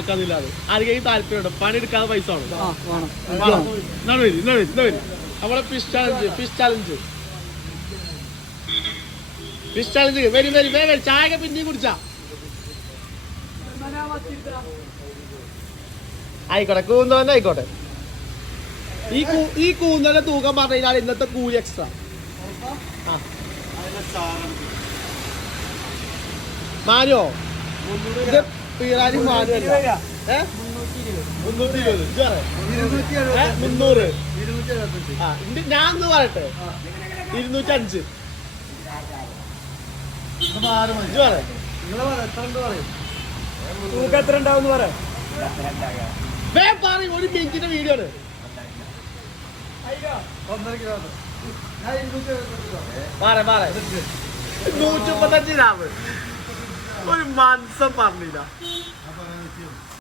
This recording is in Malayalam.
ആർക്കെങ്കിലും താല്പര്യമുണ്ട് പണിയെടുക്കാതെ പൈസ നമ്മളെ ഫിഷ് ചാലഞ്ച് വരും ചായ പിന്നെയും കുടിച്ചാ ആയിക്കോട്ടെ കൂന്തോന്നെ ആയിക്കോട്ടെ ഈ കൂന്തോന്റെ തൂക്കം പറഞ്ഞു കഴിഞ്ഞാൽ ഇന്നത്തെ കൂലി എക്സ്ട്രാ മാനോ ഇത് പീറാനി മാനോ 300 ഞാൻ പറയട്ടെ 205 തൂക്കം എത്ര ഉണ്ടാവും പറയാം ഒരു മിനിറ്റിന്റെ വീഡിയോ ആണ് 135 ഗ്രാം ഒരു മാംസം പറഞ്ഞില്ല